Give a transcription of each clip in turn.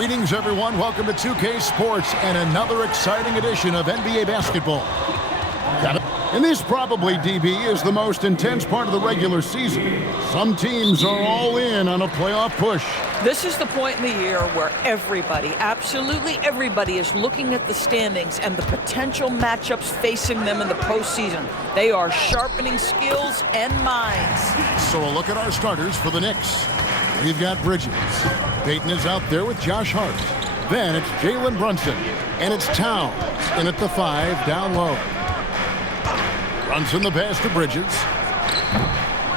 Greetings, everyone. Welcome to 2K Sports and another exciting edition of NBA basketball. And this probably, DB, is the most intense part of the regular season. Some teams are all in on a playoff push. This is the point in the year where everybody, absolutely everybody, is looking at the standings and the potential matchups facing them in the postseason. They are sharpening skills and minds. So a look at our starters for the Knicks. We've got Bridges. Payton is out there with Josh Hart. Then it's Jalen Brunson. And it's Towns in at the 5 down low. Brunson the pass to Bridges.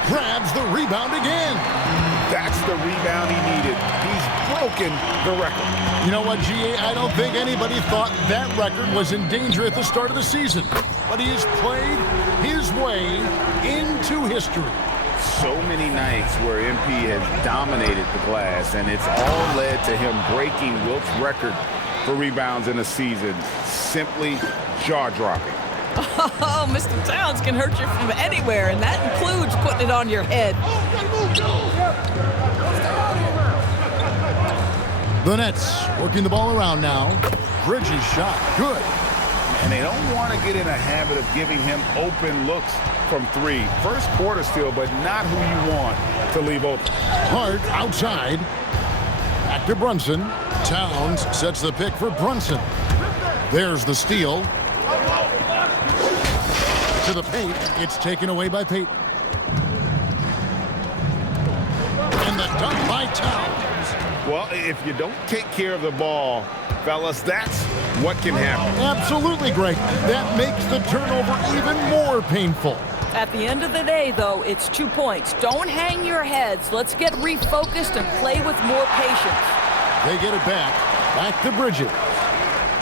Grabs the rebound again. That's the rebound he needed. He's broken the record. You know what, GA? I don't think anybody thought that record was in danger at the start of the season. But he has played his way into history. So many nights where MP has dominated the glass, and it's all led to him breaking Wilt's record for rebounds in a season. Simply jaw-dropping. Oh, Mr. Towns can hurt you from anywhere, and that includes putting it on your head. The Nets working the ball around now. Bridges shot. Good. And they don't want to get in a habit of giving him open looks from three. First quarter still, but not who you want to leave open. Hart outside. Back to Brunson. Towns sets the pick for Brunson. There's the steal. To the paint. It's taken away by Payton. And the dunk by Towns. Well, if you don't take care of the ball, fellas, that's what can happen. Absolutely, Greg. That makes the turnover even more painful. At the end of the day, though, it's 2 points. Don't hang your heads. Let's get refocused and play with more patience. They get it back. Back to Bridges.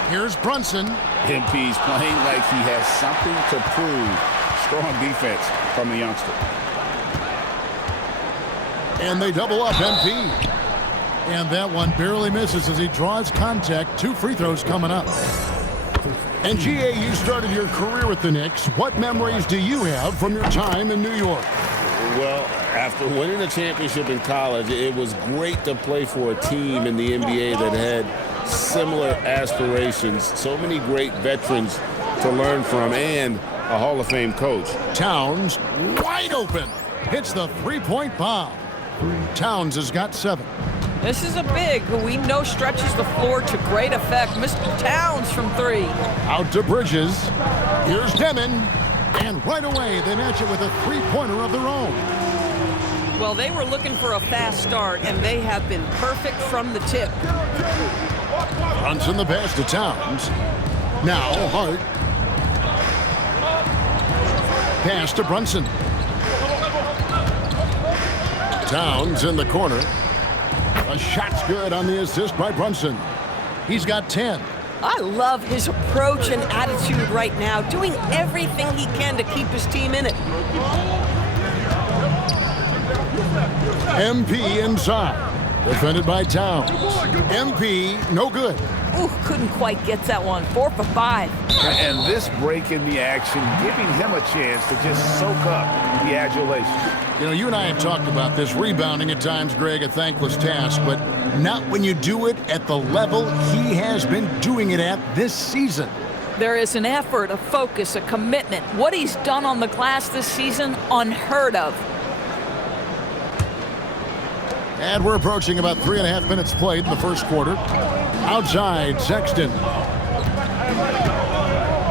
Here's Brunson. MP's playing like he has something to prove. Strong defense from the youngster. And they double up MP. And that one barely misses as he draws contact. 2 free throws coming up. And GA, you started your career with the Knicks. What memories do you have from your time in New York? Well, after winning a championship in college, it was great to play for a team in the NBA that had similar aspirations. So many great veterans to learn from and a Hall of Fame coach. Towns wide open. Hits the three-point bomb. Towns has got 7. This is a big who we know stretches the floor to great effect. Mr. Towns from 3. Out to Bridges. Here's Demon. And right away, they match it with a three-pointer of their own. Well, they were looking for a fast start, and they have been perfect from the tip. Brunson the pass to Towns. Now Hart. Pass to Brunson. Towns in the corner. A shot's good on the assist by Brunson. He's got 10. I love his approach and attitude right now, doing everything he can to keep his team in it. MP inside. Defended by Towns. MP, no good. Ooh, couldn't quite get that one. 4 for 5. And this break in the action, giving him a chance to just soak up the adulation. You know, you and I have talked about this. Rebounding at times, Greg, a thankless task, but not when you do it at the level he has been doing it at this season. There is an effort, a focus, a commitment. What he's done on the glass this season, unheard of. And we're approaching about 3.5 minutes played in the first quarter. Outside, Sexton.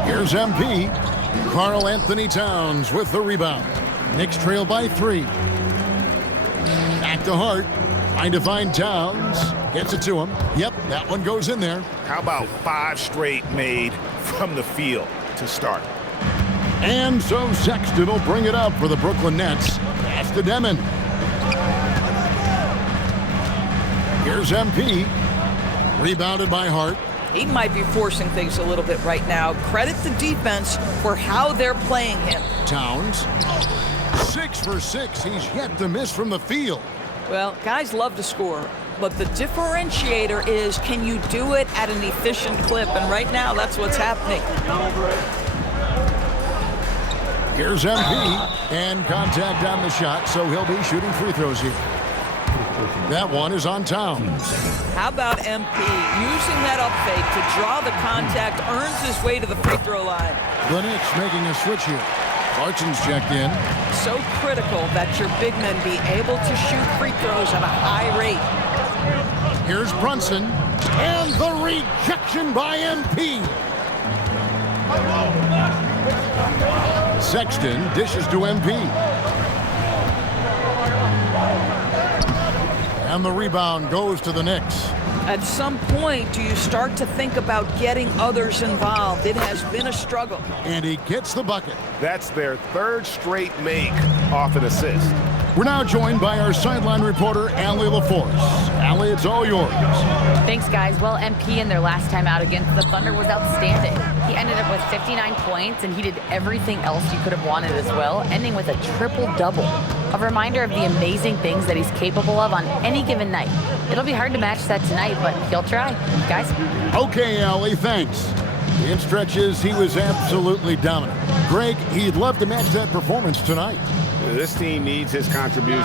Here's MP. Karl Anthony Towns with the rebound. Knicks trail by 3. Back to Hart. Trying to find Towns. Gets it to him. Yep, that one goes in there. How about 5 straight made from the field to start? And so Sexton will bring it up for the Brooklyn Nets. Pass to Demon. Here's MP. Rebounded by Hart. He might be forcing things a little bit right now. Credit the defense for how they're playing him. Towns. 6 for 6. He's yet to miss from the field. Well, guys love to score, but the differentiator is, can you do it at an efficient clip? And right now, that's what's happening. Here's MP. And contact on the shot, so he'll be shooting free throws here. That one is on Towns. How about MP using that up fake to draw the contact, earns his way to the free throw line. The Knicks making a switch here. Clarkson's checked in. So critical that your big men be able to shoot free throws at a high rate. Here's Brunson. And the rejection by MP. Sexton dishes to MP. And the rebound goes to the Knicks. At some point, do you start to think about getting others involved? It has been a struggle. And he gets the bucket. That's their third straight make off an assist. We're now joined by our sideline reporter, Allie LaForce. Allie, it's all yours. Thanks, guys. Well, MP in their last time out against the Thunder was outstanding. He ended up with 59 points, and he did everything else you could have wanted as well, ending with a triple-double. A reminder of the amazing things that he's capable of on any given night. It'll be hard to match that tonight, but he'll try. Guys? Okay, Allie, thanks. In stretches, he was absolutely dominant. Greg, he'd love to match that performance tonight. This team needs his contributions.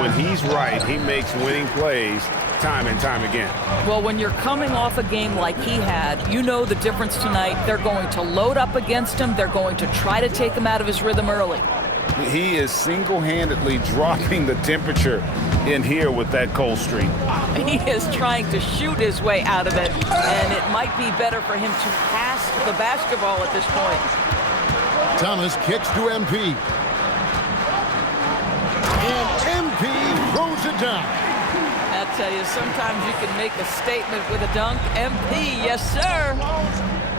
When he's right, he makes winning plays time and time again. Well, when you're coming off a game like he had, you know the difference tonight. They're going to load up against him. They're going to try to take him out of his rhythm early. He is single-handedly dropping the temperature in here with that cold streak. He is trying to shoot his way out of it, and it might be better for him to pass the basketball at this point. Thomas kicks to MP. And MP throws it down. I tell you, sometimes you can make a statement with a dunk. MP, yes, sir.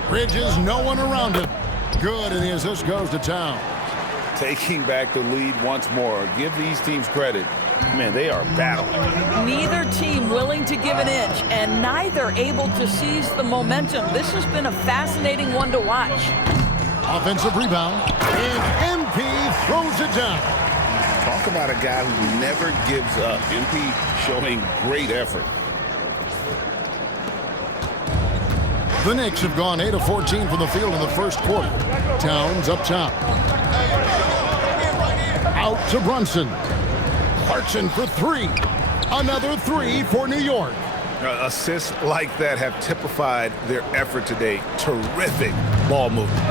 Bridges, no one around him. Good, and the assist goes to Towns. Taking back the lead once more. Give these teams credit. Man, they are battling. Neither team willing to give an inch, and neither able to seize the momentum. This has been a fascinating one to watch. Offensive rebound, and MP throws it down. Talk about a guy who never gives up. MP showing great effort. The Knicks have gone 8 of 14 from the field in the first quarter. Towns up top. Out to Brunson. Clarkson for three. Another three for New York. Assists like that have typified their effort today. Terrific ball movement.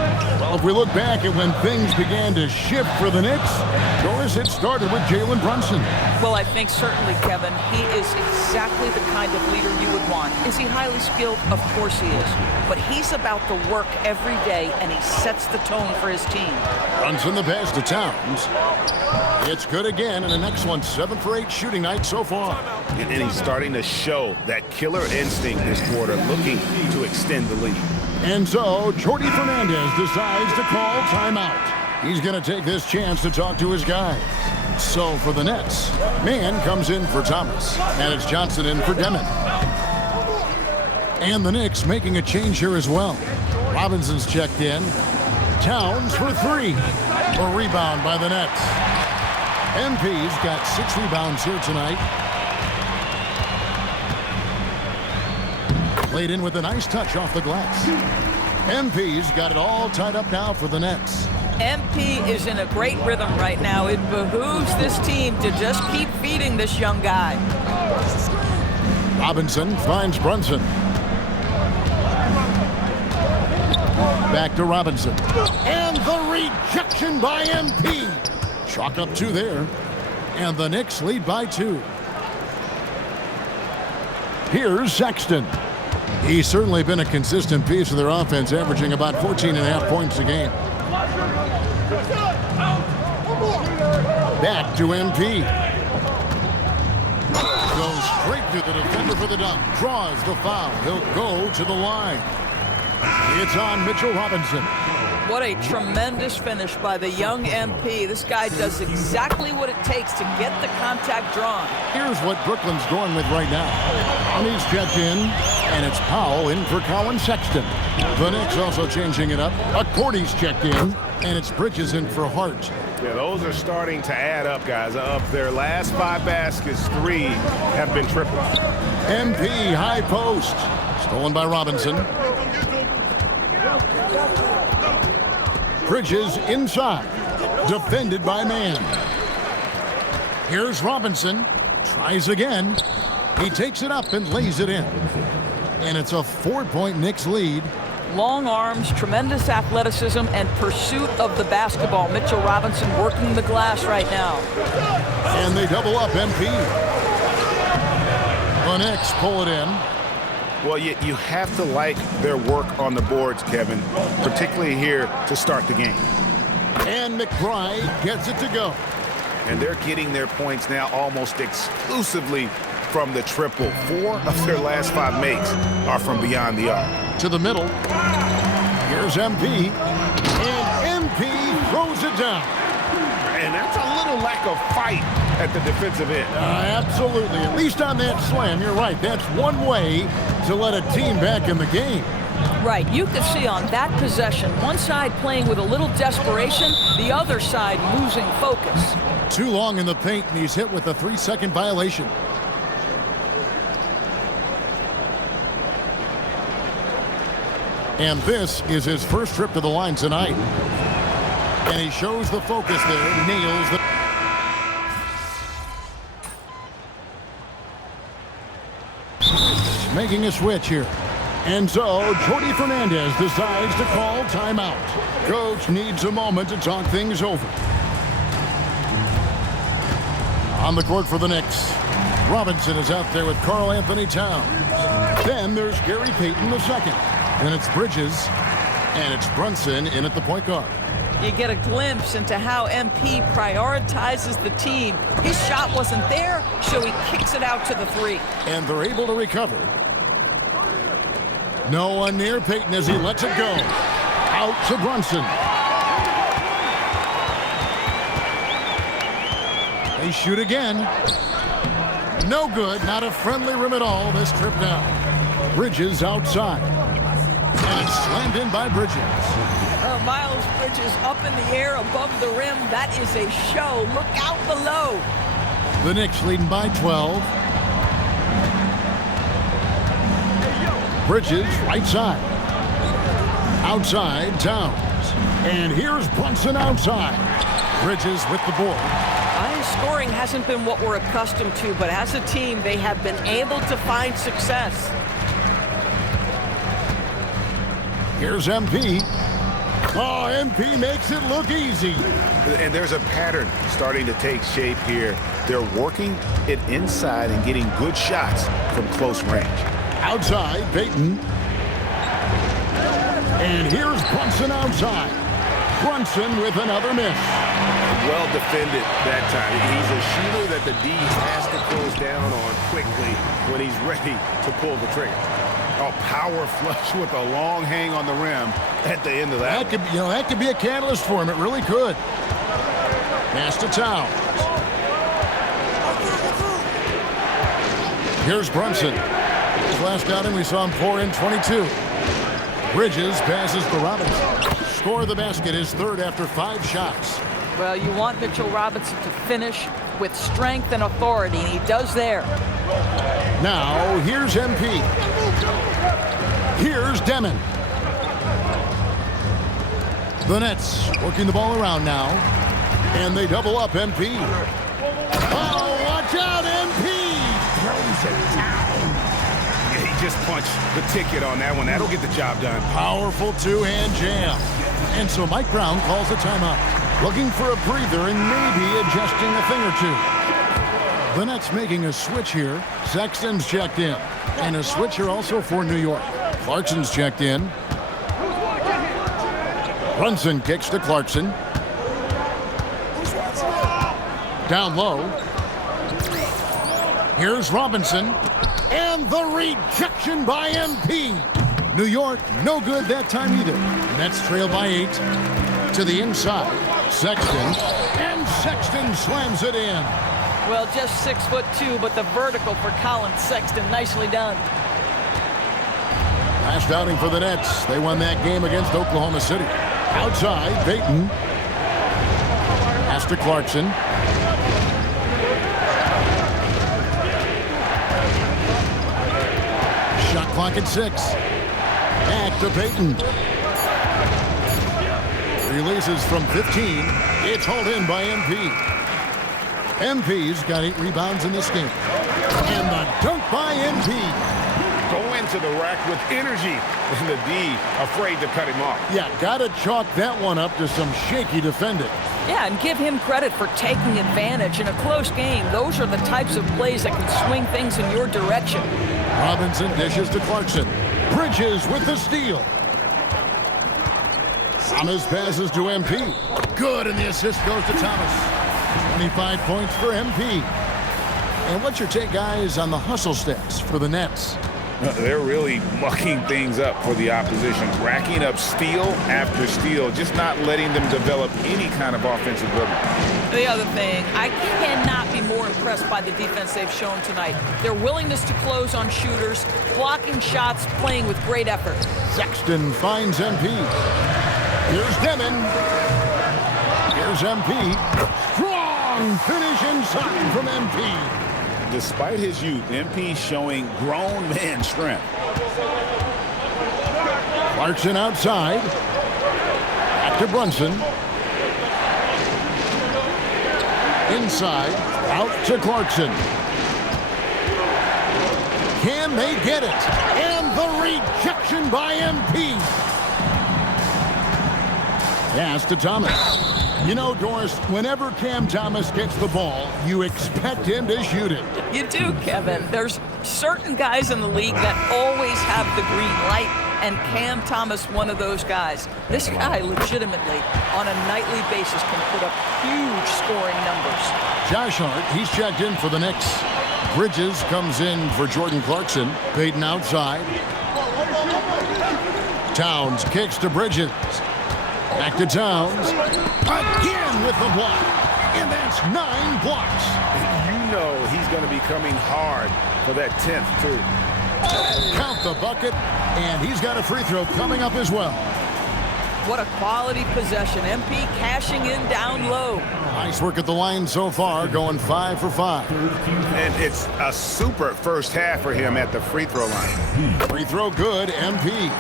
Well, if we look back at when things began to shift for the Knicks, notice it started with Jalen Brunson. Well, I think certainly, Kevin, he is exactly the kind of leader you would want. Is he highly skilled? Of course he is. But he's about the work every day, and he sets the tone for his team. Brunson the pass to Towns. It's good again, and the next one 7 for 8 shooting night so far. And he's starting to show that killer instinct this quarter, looking to extend the lead. And so, Jordi Fernandez decides to call timeout. He's going to take this chance to talk to his guys. So, for the Nets, Mann comes in for Thomas, and it's Johnson in for Demon. And the Knicks making a change here as well. Robinson's checked in. Towns for three. A rebound by the Nets. MP's got 6 rebounds here tonight. Played in with a nice touch off the glass. MP's got it all tied up now for the Nets. MP is in a great rhythm right now. It behooves this team to just keep feeding this young guy. Robinson finds Brunson. Back to Robinson. And the rejection by MP. Chalk up 2 there. And the Knicks lead by 2. Here's Sexton. He's certainly been a consistent piece of their offense, averaging about 14.5 points a game. Back to MP. Goes straight to the defender for the dunk. Draws the foul. He'll go to the line. It's on Mitchell Robinson. What a tremendous finish by the young MP. This guy does exactly what it takes to get the contact drawn. Here's what Brooklyn's going with right now. He's checked in, and it's Powell in for Colin Sexton. The Knicks also changing it up. Accordy's checked in, and it's Bridges in for Hart. Yeah, those are starting to add up, guys. Of their last 5 baskets, 3 have been triples. MP high post. Stolen by Robinson. Bridges inside. Defended by Mann. Here's Robinson. Tries again. He takes it up and lays it in. And it's a 4-point Knicks lead. Long arms, tremendous athleticism, and pursuit of the basketball. Mitchell Robinson working the glass right now. And they double up MP. The Knicks pull it in. Well, you have to like their work on the boards, Kevin, particularly here to start the game. And McBride gets it to go. And they're getting their points now almost exclusively from the triple. 4 of their last 5 makes are from beyond the arc. To the middle. Here's MP. And MP throws it down. And that's a little lack of fight at the defensive end. Absolutely. At least on that slam, you're right. That's one way to let a team back in the game. Right. You could see on that possession, one side playing with a little desperation, the other side losing focus. Too long in the paint, and he's hit with a 3-second violation. And this is his first trip to the line tonight. And he shows the focus there, nails the... Making a switch here. And so, Jordi Fernandez decides to call timeout. Coach needs a moment to talk things over. On the court for the Knicks, Robinson is out there with Karl Anthony Towns. Then there's Gary Payton II. And it's Bridges, and it's Brunson in at the point guard. You get a glimpse into how MP prioritizes the team. His shot wasn't there, so he kicks it out to the 3. And they're able to recover. No one near Payton as he lets it go. Out to Brunson. They shoot again. No good, not a friendly rim at all this trip down. Bridges outside. And it's slammed in by Bridges. Miles Bridges up in the air above the rim. That is a show. Look out below. The Knicks leading by 12. Bridges right side. Outside, Towns. And here's Brunson outside. Bridges with the board. Scoring hasn't been what we're accustomed to, but as a team, they have been able to find success. Here's MP. Oh, MP makes it look easy. And there's a pattern starting to take shape here. They're working it inside and getting good shots from close range. Outside, Payton. And here's Brunson outside. Brunson with another miss. Well defended that time. He's a shooter that the D has to close down on quickly when he's ready to pull the trigger. A power flush with a long hang on the rim at the end of that. That could be a catalyst for him. It really could. Pass to Towns. Here's Brunson. His last outing, we saw him pour in 22. Bridges passes to Robinson. Score the basket, his third after 5 shots. Well, you want Mitchell Robinson to finish with strength and authority, and he does there. Now, here's MP. Here's Demon. The Nets working the ball around now. And they double up MP. Oh, watch out, MP! Throws it down. He just punched the ticket on that one. That'll get the job done. Powerful two-hand jam. And so Mike Brown calls a timeout. Looking for a breather and maybe adjusting a thing or two. The Nets making a switch here. Sexton's checked in. And a switch here also for New York. Clarkson's checked in. Brunson kicks to Clarkson. Down low. Here's Robinson. And the rejection by MP. New York, no good that time either. Nets trail by 8. To the inside. Sexton. And Sexton slams it in. Well, just 6'2", but the vertical for Colin Sexton. Nicely done. Last outing for the Nets. They won that game against Oklahoma City. Outside, Payton. Pass to Clarkson. Shot clock at 6. Back to Payton. Releases from 15. It's hauled in by MP. MP's got 8 rebounds in this game. And the dunk by MP. Go into the rack with energy, and the D afraid to cut him off. Yeah, gotta chalk that one up to some shaky defending. Yeah, and give him credit for taking advantage in a close game. Those are the types of plays that can swing things in your direction. Robinson dishes to Clarkson. Bridges with the steal. Thomas passes to MP. Good, and the assist goes to Thomas. 25 points for MP. And what's your take, guys, on the hustle stats for the Nets? They're really mucking things up for the opposition, racking up steal after steal, just not letting them develop any kind of offensive rhythm. The other thing, I cannot be more impressed by the defense they've shown tonight. Their willingness to close on shooters, blocking shots, playing with great effort. Sexton finds MP. Here's Demon. Here's MP. Strong finish inside from MP. Despite his youth, MP showing grown man strength. Clarkson outside. Back to Brunson. Inside. Out to Clarkson. Can they get it? And the rejection by MP. Pass to Thomas. You know, Doris, whenever Cam Thomas gets the ball, you expect him to shoot it. You do, Kevin. There's certain guys in the league that always have the green light, and Cam Thomas, one of those guys. This guy legitimately, on a nightly basis, can put up huge scoring numbers. Josh Hart, he's checked in for the Knicks. Bridges comes in for Jordan Clarkson. Payton outside. Towns kicks to Bridges. Back to Towns. Again with the block. And that's 9 blocks. You know he's going to be coming hard for that 10th, too. Count the bucket, and he's got a free throw coming up as well. What a quality possession. MP cashing in down low. Nice work at the line so far, going 5 for 5. And it's a super first half for him at the free throw line. Free throw good, MP.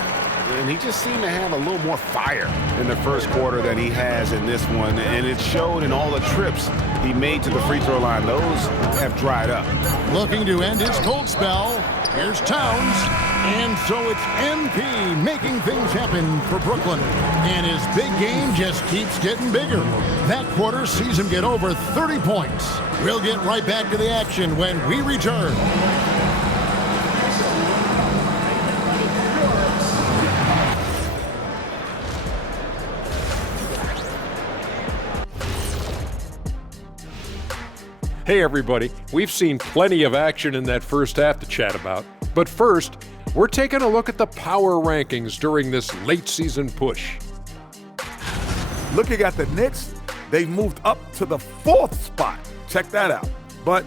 And he just seemed to have a little more fire in the first quarter than he has in this one. And it showed in all the trips he made to the free throw line. Those have dried up. Looking to end his cold spell. Here's Towns. And so it's MP making things happen for Brooklyn. And his big game just keeps getting bigger. That quarter sees him get over 30 points. We'll get right back to the action when we return. Hey everybody, we've seen plenty of action in that first half to chat about. But first, we're taking a look at the power rankings during this late season push. Looking at the Knicks, they moved up to the 4th spot. Check that out. But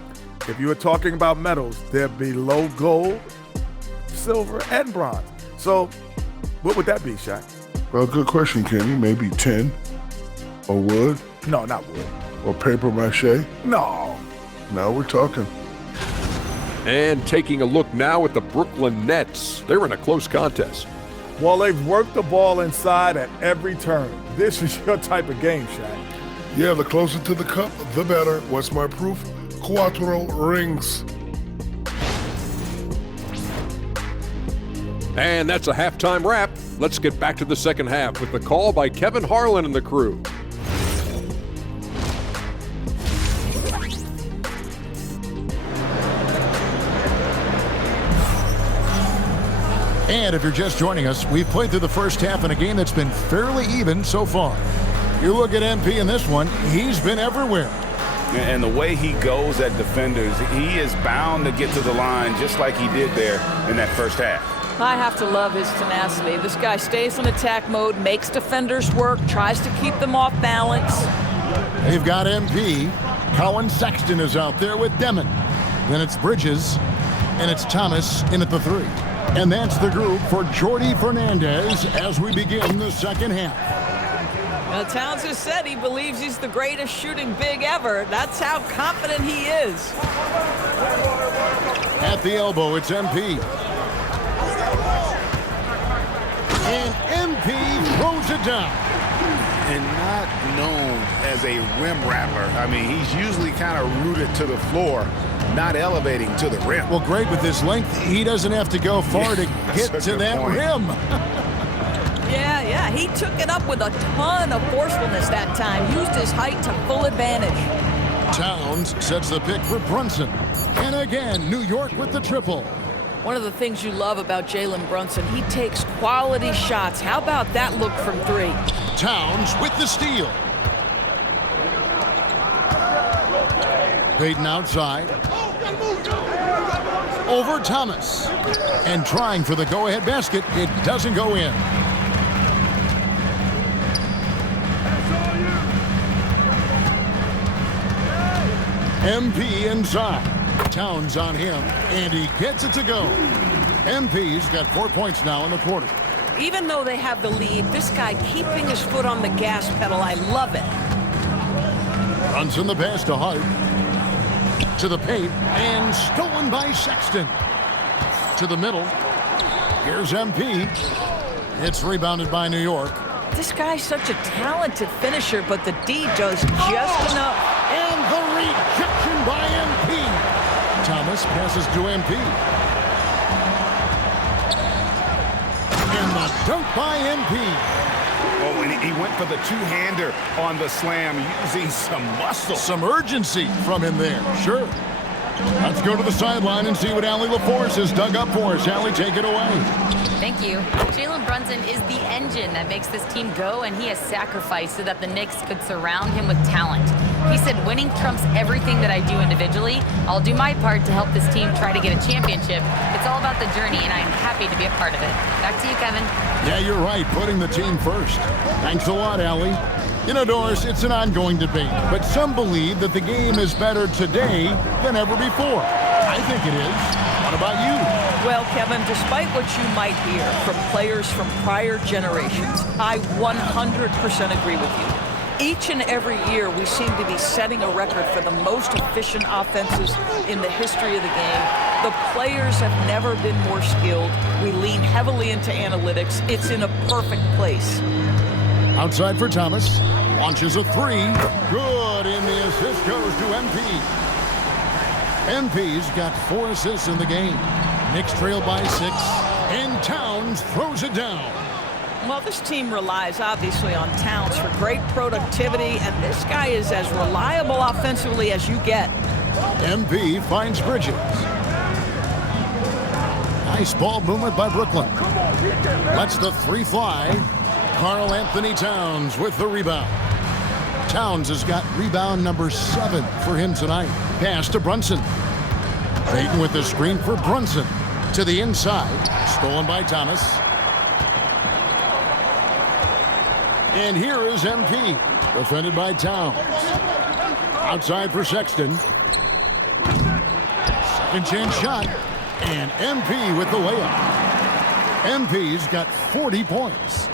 if you were talking about medals, they're below gold, silver, and bronze. So what would that be, Shaq? Well, good question, Kenny. Maybe 10 or wood No, not wood. or paper mache. No. Now we're talking. And taking a look now at the Brooklyn Nets. They're in a close contest. Well, they've worked the ball inside at every turn. This is your type of game, Shaq. Yeah, the closer to the cup, the better. What's my proof? Cuatro rings. And that's a halftime wrap. Let's get back to the second half with the call by Kevin Harlan and the crew. And if you're just joining us, we've played through the first half in a game that's been fairly even so far. You look at MP in this one, he's been everywhere. And the way he goes at defenders, he is bound to get to the line just like he did there in that first half. I have to love his tenacity. This guy stays in attack mode, makes defenders work, tries to keep them off balance. They've got MP. Colin Sexton is out there with Demon. Then it's Bridges, and it's Thomas in at the 3. And that's the group for Jordi Fernandez as we begin the second half. Now, Towns has said he believes he's the greatest shooting big ever. That's how confident he is. At the elbow, it's MP. And MP throws it down. And not known as a rim rattler. I mean, he's usually kind of rooted to the floor. not elevating to the rim. Well, great with his length. He doesn't have to go far to get to that rim. Yeah, he took it up with a ton of forcefulness that time. Used his height to full advantage. Towns sets the pick for Brunson. And again, New York with the triple. One of the things you love about Jalen Brunson, he takes quality shots. How about that look from three? Towns with the steal. Payton outside. Over Thomas. And trying for the go-ahead basket. It doesn't go in. MP inside. Towns on him, and he gets it to go. MP's got 4 points now in the quarter. Even though they have the lead, this guy keeping his foot on the gas pedal, I love it. Brunson the pass to Hart. To the paint, and stolen by Sexton. To the middle. Here's MP. It's rebounded by New York. This guy's such a talented finisher, but the D does just enough. And the rejection by MP. Thomas passes to MP. And the dunk by MP. Oh, and he went for the two-hander on the slam, using some muscle. Some urgency from him there, sure. Let's go to the sideline and see what Allie LaForce has dug up for us. Allie, take it away. Thank you. Jalen Brunson is the engine that makes this team go, and he has sacrificed so that the Knicks could surround him with talent. He said, winning trumps everything that I do individually. I'll do my part to help this team try to get a championship. It's all about the journey, and I'm happy to be a part of it. Back to you, Kevin. Yeah, you're right, putting the team first. Thanks a lot, Allie. You know, Doris, it's an ongoing debate, but some believe that the game is better today than ever before. I think it is. What about you? Well, Kevin, despite what you might hear from players from prior generations, I 100% agree with you. Each and every year, we seem to be setting a record for the most efficient offenses in the history of the game. The players have never been more skilled. We lean heavily into analytics. It's in a perfect place. Outside for Thomas. Launches a three. Good, and the assist goes to MP. MP's got 4 assists in the game. Knicks trail by 6, and Towns throws it down. Well, this team relies, obviously, on Towns for great productivity, and this guy is as reliable offensively as you get. MP finds Bridges. Nice ball movement by Brooklyn. Lets the three fly. Karl Anthony Towns with the rebound. Towns has got rebound number 7 for him tonight. Pass to Brunson. Payton with the screen for Brunson. To the inside. Stolen by Thomas. And here is MP. Defended by Towns. Outside for Sexton. Second chance shot. And MP with the layup. MP's got 40 points.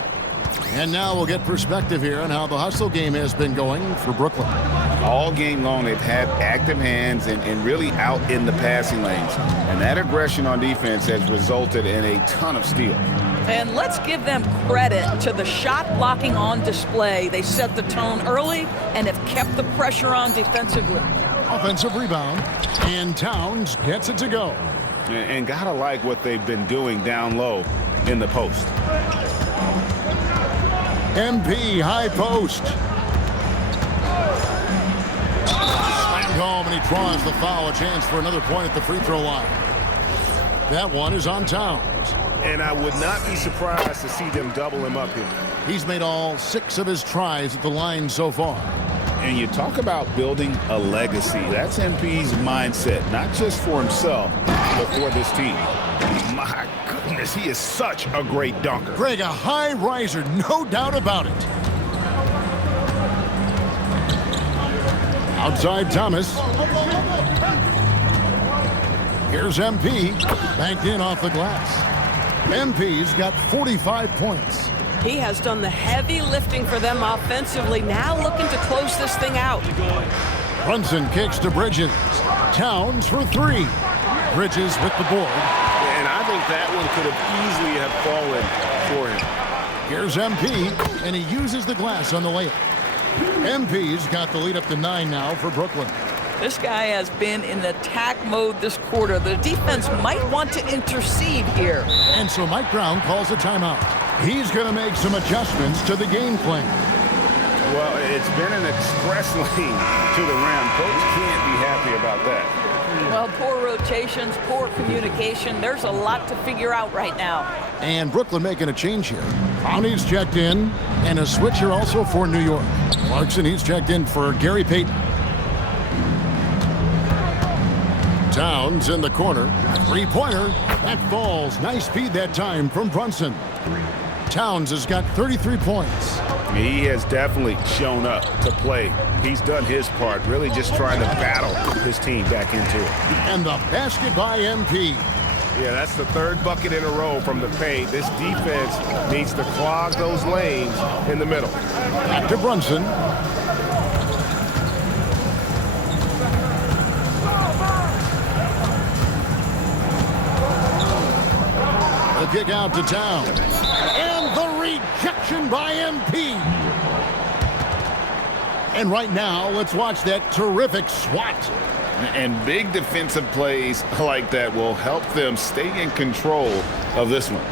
And now we'll get perspective here on how the hustle game has been going for Brooklyn. All game long, they've had active hands and really out in the passing lanes. And that aggression on defense has resulted in a ton of steals. And let's give them credit to the shot blocking on display. They set the tone early and have kept the pressure on defensively. Offensive rebound, and Towns gets it to go. And gotta like what they've been doing down low in the post. MP high post. Slam home, and he draws the foul. A chance for another point at the free throw line. That one is on Towns. And I would not be surprised to see them double him up here. He's made all 6 of his tries at the line so far. And you talk about building a legacy. That's MP's mindset, not just for himself, but for this team. My goodness, he is such a great dunker. Greg, a high riser, no doubt about it. Outside Thomas. Here's MP, banked in off the glass. MP's got 45 points. He has done the heavy lifting for them offensively, now looking to close this thing out. Brunson kicks to Bridges. Towns for 3. Bridges with the board. And I think that one could have easily have fallen for him. Here's MP, and he uses the glass on the layup. MP's got the lead up to 9 now for Brooklyn. This guy has been in attack mode this quarter. The defense might want to intercede here. And so Mike Brown calls a timeout. He's going to make some adjustments to the game plan. Well, it's been an express lane to the rim. Coach can't be happy about that. Well, poor rotations, poor communication. There's a lot to figure out right now. And Brooklyn making a change here. Brownie's checked in, and a switch here also for New York. Clarkson, he's checked in for Gary Payton. Towns in the corner. Three-pointer. That falls. Nice speed that time from Brunson. Towns has got 33 points. He has definitely shown up to play. He's done his part, really just trying to battle his team back into it. And the basket by MP. Yeah, that's the third bucket in a row from the paint. This defense needs to clog those lanes in the middle. Back to Brunson. The kick out to Town. And the rejection by MP. And right now, let's watch that terrific swat. And big defensive plays like that will help them stay in control of this one.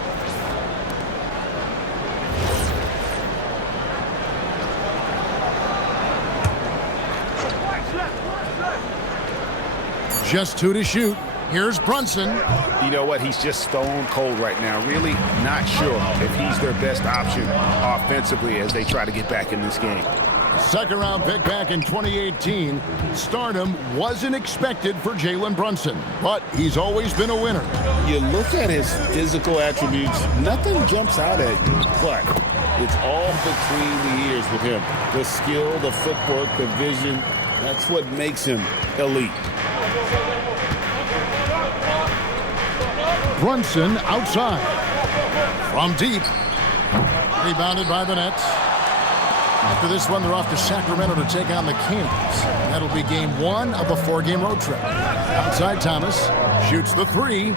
Just 2 to shoot. Here's Brunson. You know what? He's just stone cold right now. Really not sure if he's their best option offensively as they try to get back in this game. Second round pick back in 2018. Stardom wasn't expected for Jalen Brunson, but he's always been a winner. You look at his physical attributes, nothing jumps out at you, but it's all between the ears with him. The skill, the footwork, the vision, that's what makes him elite. Brunson outside. From deep. Rebounded by the Nets. After this one, they're off to Sacramento to take on the Kings. That'll be game 1 of a 4-game road trip. Outside Thomas. Shoots the 3.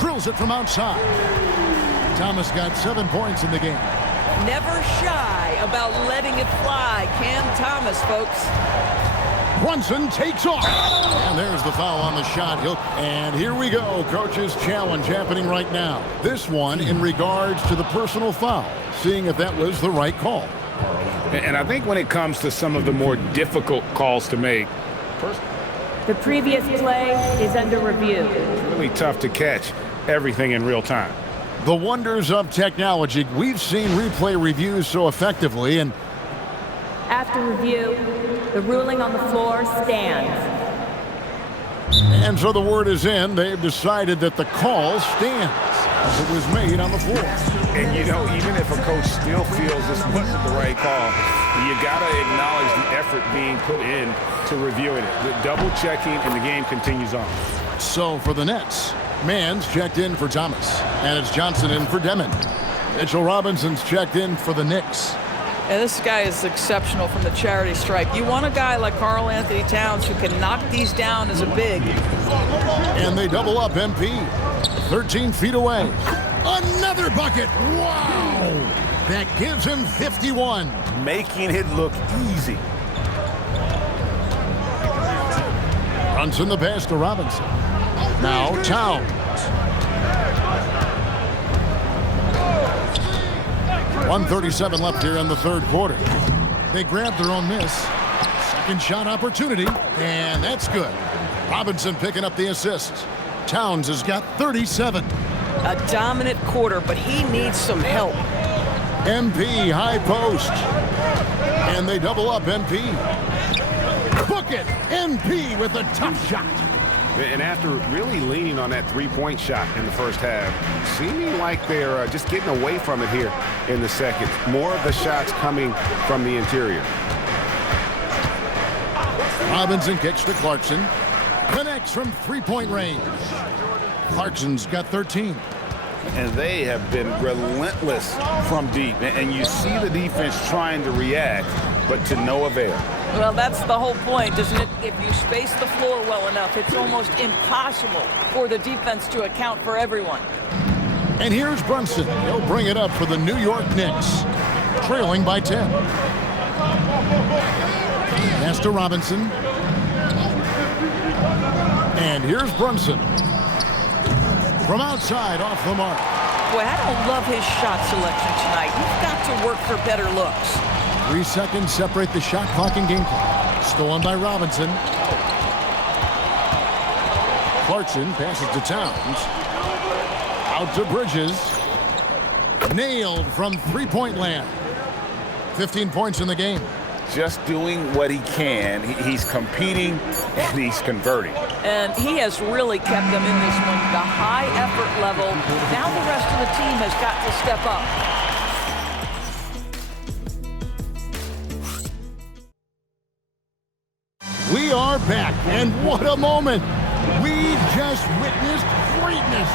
Drills it from outside. Thomas got 7 points in the game. Never shy about letting it fly. Cam Thomas, folks. Brunson takes off. And there's the foul on the shot. And here we go. Coach's challenge happening right now. This one in regards to the personal foul. Seeing if that was the right call. And I think when it comes to some of the more difficult calls to make, the previous play is under review. It's really tough to catch everything in real time. The wonders of technology. We've seen replay reviews so effectively, and after review, the ruling on the floor stands. And so the word is in. They've decided that the call stands as it was made on the floor. And you know, even if a coach still feels this wasn't the right call, you got to acknowledge the effort being put in to reviewing it. The double checking, and the game continues on. So for the Nets, Mann's checked in for Thomas, and it's Johnson in for Demon. Mitchell Robinson's checked in for the Knicks. Yeah, this guy is exceptional from the charity stripe. You want a guy like Karl Anthony Towns who can knock these down as a big. And they double up MP. 13 feet away. Another bucket. Wow. That gives him 51. Making it look easy. Brunson the pass to Robinson. Now Towns. 1:37 left here in the third quarter. They grabbed their own miss. Second shot opportunity, and that's good. Robinson picking up the assist. Towns has got 37. A dominant quarter, but he needs some help. MP high post. And they double up MP. Book it! MP with a tough shot. And after really leaning on that three-point shot in the first half, seeming like they're just getting away from it here in the second. More of the shots coming from the interior. Robinson kicks to Clarkson. Connects from three-point range. Clarkson's got 13. And they have been relentless from deep. And you see the defense trying to react, but to no avail. Well, that's the whole point, isn't it? If you space the floor well enough, it's almost impossible for the defense to account for everyone. And here's Brunson. He'll bring it up for the New York Knicks, trailing by 10. Pass to Robinson. And here's Brunson. From outside, off the mark. Boy, I don't love his shot selection tonight. He's got to work for better looks. 3 seconds separate the shot clock and game clock. Stolen by Robinson. Clarkson passes to Towns. Out to Bridges. Nailed from three-point land. 15 points in the game. Just doing what he can. He's competing and he's converting. And he has really kept them in this one. The high effort level. Now the rest of the team has got to step up. We are back, and what a moment. We just witnessed greatness.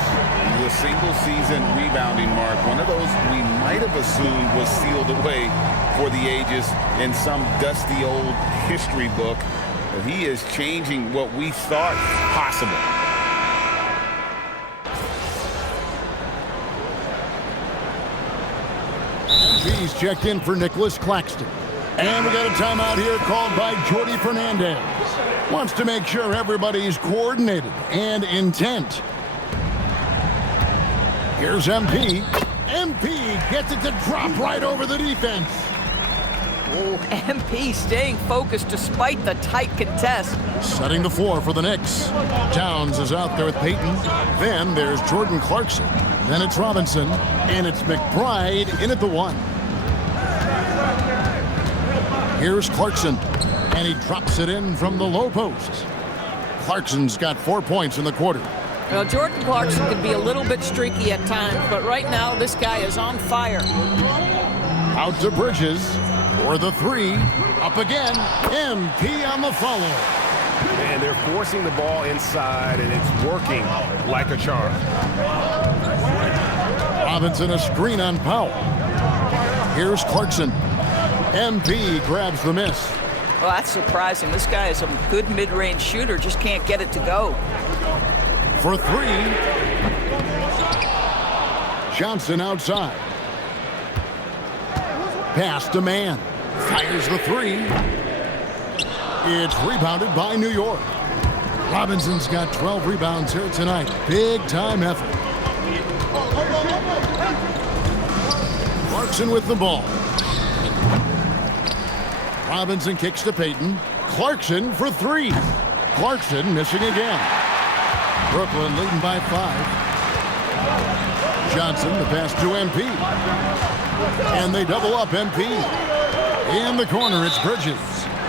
The single-season rebounding mark, one of those we might have assumed was sealed away for the ages in some dusty old history book. But he is changing what we thought possible. He's checked in for Nicholas Claxton. And we got a timeout here called by Jordi Fernandez. Wants to make sure everybody's coordinated and intent. Here's MP. MP gets it to drop right over the defense. Oh, MP staying focused despite the tight contest. Setting the floor for the Knicks. Towns is out there with Payton. Then there's Jordan Clarkson. Then it's Robinson. And it's McBride in at the 1. Here's Clarkson. And he drops it in from the low post. Clarkson's got 4 points in the quarter. Well, Jordan Clarkson can be a little bit streaky at times, but right now this guy is on fire. Out to Bridges for the 3. Up again. MP on the follow. And they're forcing the ball inside, and it's working like a charm. Robinson a screen on Powell. Here's Clarkson. MP grabs the miss. Well, that's surprising. This guy is a good mid-range shooter, just can't get it to go. For 3. Johnson outside. Pass to Mann. Fires the 3. It's rebounded by New York. Robinson's got 12 rebounds here tonight. Big time effort. Clarkson with the ball. Robinson kicks to Payton. Clarkson for 3. Clarkson missing again. Brooklyn leading by 5. Johnson, the pass to MP. And they double up MP. In the corner, it's Bridges.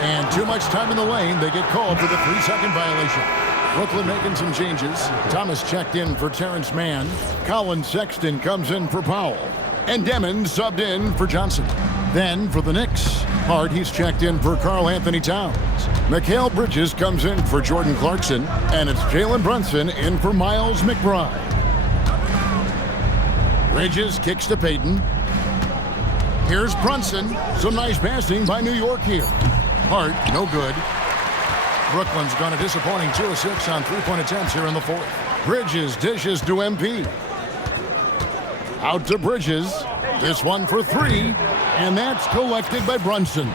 And too much time in the lane. They get called for the 3-second violation. Brooklyn making some changes. Thomas checked in for Terrence Mann. Colin Sexton comes in for Powell. And Demon subbed in for Johnson. Then for the Knicks, Hart, he's checked in for Karl Anthony Towns. Mikal Bridges comes in for Jordan Clarkson. And it's Jalen Brunson in for Miles McBride. Bridges kicks to Payton. Here's Brunson. Some nice passing by New York here. Hart, no good. Brooklyn's gone a disappointing 2 of 6 on 3-point attempts here in the 4th. Bridges dishes to MP. Out to Bridges. This one for 3. And that's collected by Brunson.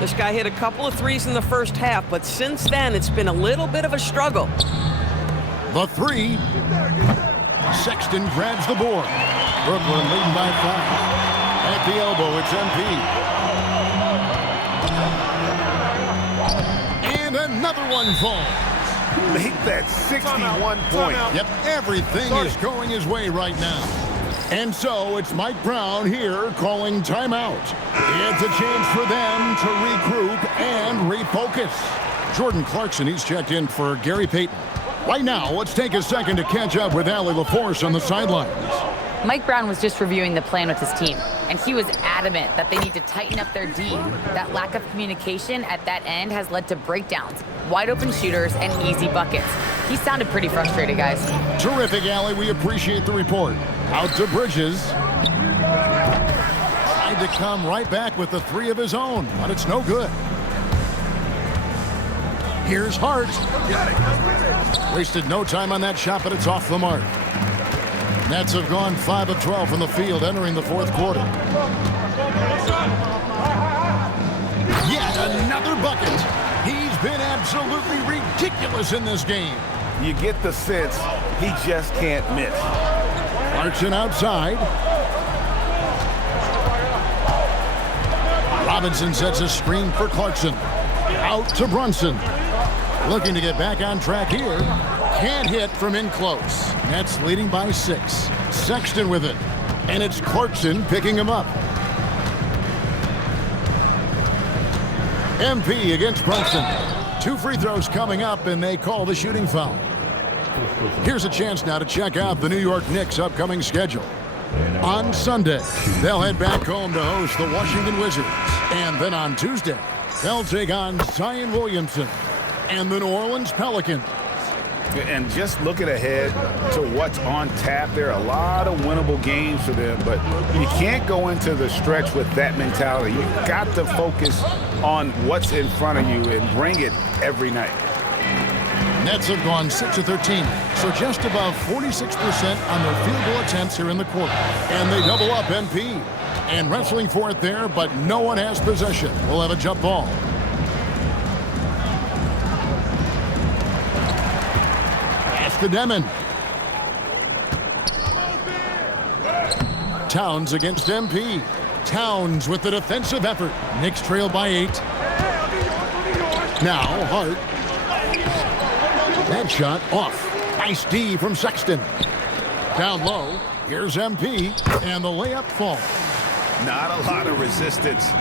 This guy hit a couple of threes in the first half, but since then it's been a little bit of a struggle. The 3. Sexton grabs the board. Brooklyn leading by 5. At the elbow, it's MP. And another one falls. Make that 61 point. Yep, everything is going his way right now. And so it's Mike Brown here calling timeout. It's a chance for them to regroup and refocus. Jordan Clarkson, he's checked in for Gary Payton. Right now, let's take a second to catch up with Allie LaForce on the sidelines. Mike Brown was just reviewing the plan with his team, and he was adamant that they need to tighten up their D. That lack of communication at that end has led to breakdowns, wide open shooters, and easy buckets. He sounded pretty frustrated, guys. Terrific, Allie. We appreciate the report. Out to Bridges. Tried to come right back with the 3 of his own, but it's no good. Here's Hart. Wasted no time on that shot, but it's off the mark. Nets have gone 5 of 12 from the field entering the 4th quarter. Yet another bucket. He's been absolutely ridiculous in this game. you get the sense he just can't miss. Clarkson outside. Robinson sets a screen for Clarkson. Out to Brunson. Looking to get back on track here. Can't hit from in close. Nets leading by 6. Sexton with it. And it's Clarkson picking him up. MP against Brunson. 2 free throws coming up, and they call the shooting foul. Here's a chance now to check out the New York Knicks' upcoming schedule. On Sunday, they'll head back home to host the Washington Wizards. And then on Tuesday, they'll take on Zion Williamson and the New Orleans Pelicans. And just looking ahead to what's on tap, there are a lot of winnable games for them, but you can't go into the stretch with that mentality. You've got to focus on what's in front of you and bring it every night. Nets have gone 6 of 13, so just above 46% on their field goal attempts here in the quarter. And they double up MP. And wrestling for it there, but no one has possession. We'll have a jump ball. Pass to Demon. Towns against MP. Towns with the defensive effort. Knicks trail by 8. Now Hart. That shot off. Nice D from Sexton. Down low. Here's MP. And the layup falls. Not a lot of resistance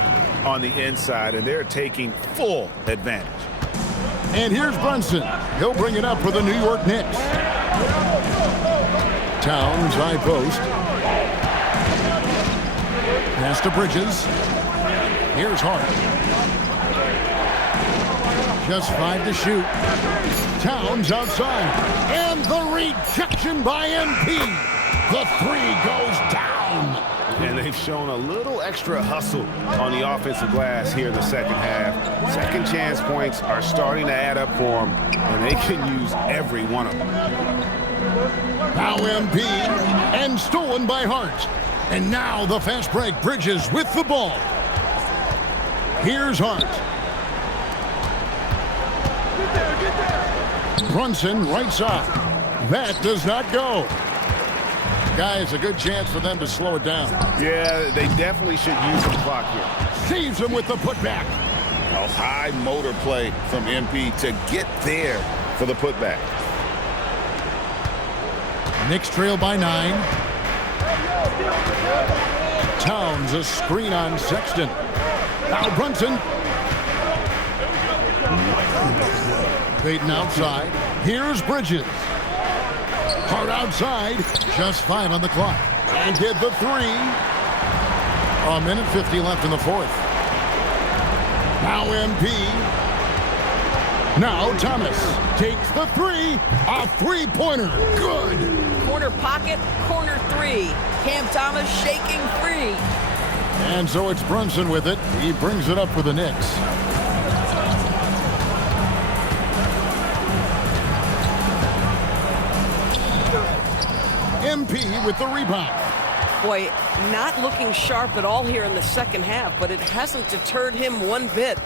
on the inside, and they're taking full advantage. And here's Brunson. He'll bring it up for the New York Knicks. Towns, high post. Pass to Bridges. Here's Hart. Just 5 to shoot. Towns outside. And the rejection by MP. The 3 goes down. And they've shown a little extra hustle on the offensive glass here in the second half. Second chance points are starting to add up for them, and they can use every one of them. Now MP, and stolen by Hart. And now the fast break. Bridges with the ball. Here's Hart. Brunson right side. That does not go. Guys, a good chance for them to slow it down. Yeah, they definitely should use the clock here. Saves him with the putback. A high motor play from MP to get there for the putback. Knicks trail by 9. Towns a screen on Sexton. Now Brunson. Baden outside. Here's Bridges. Hard outside. Just 5 on the clock. And did the 3. A minute 50 left in the fourth. Now MP. Now Thomas takes the 3. A 3-pointer. Good. Corner pocket, corner 3. Cam Thomas shaking free. And so it's Brunson with it. He brings it up for the Knicks. MP with the rebound. Boy, not looking sharp at all here in the second half, but it hasn't deterred him one bit.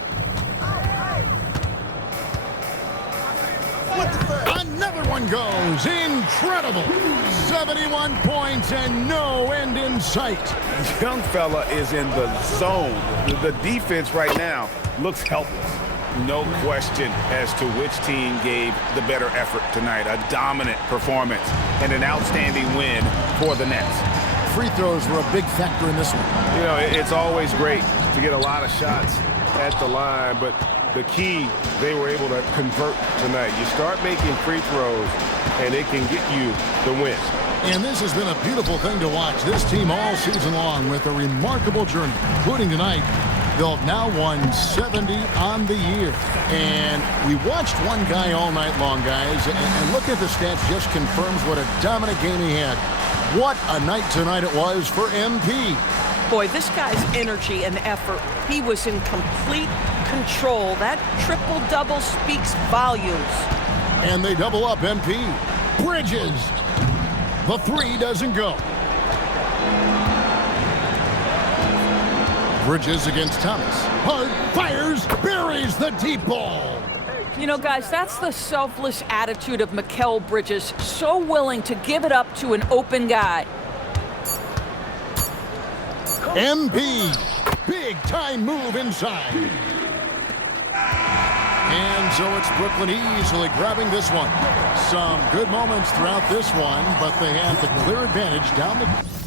Another one goes. Incredible. 71 points and no end in sight. Young fella is in the zone. The defense right now looks helpless. No question as to which team gave the better effort tonight. A dominant performance and an outstanding win for the Nets. Free throws were a big factor in this one. You know, it's always great to get a lot of shots at the line, but the key, they were able to convert tonight. You start making free throws, and it can get you the win. And this has been a beautiful thing to watch. This team all season long with a remarkable journey, including tonight. They'll now won 70 on the year. And we watched one guy all night long, guys, and look at the stats, just confirms what a dominant game he had. What a night tonight it was for MP. Boy, this guy's energy and effort, he was in complete control. That triple-double speaks volumes. And they double up MP. Bridges. The 3 doesn't go. Bridges against Thomas. Hart fires, buries the deep ball. You know, guys, that's the selfless attitude of Mikal Bridges, so willing to give it up to an open guy. MP, big time move inside. And so it's Brooklyn easily grabbing this one. Some good moments throughout this one, but they have the clear advantage down the...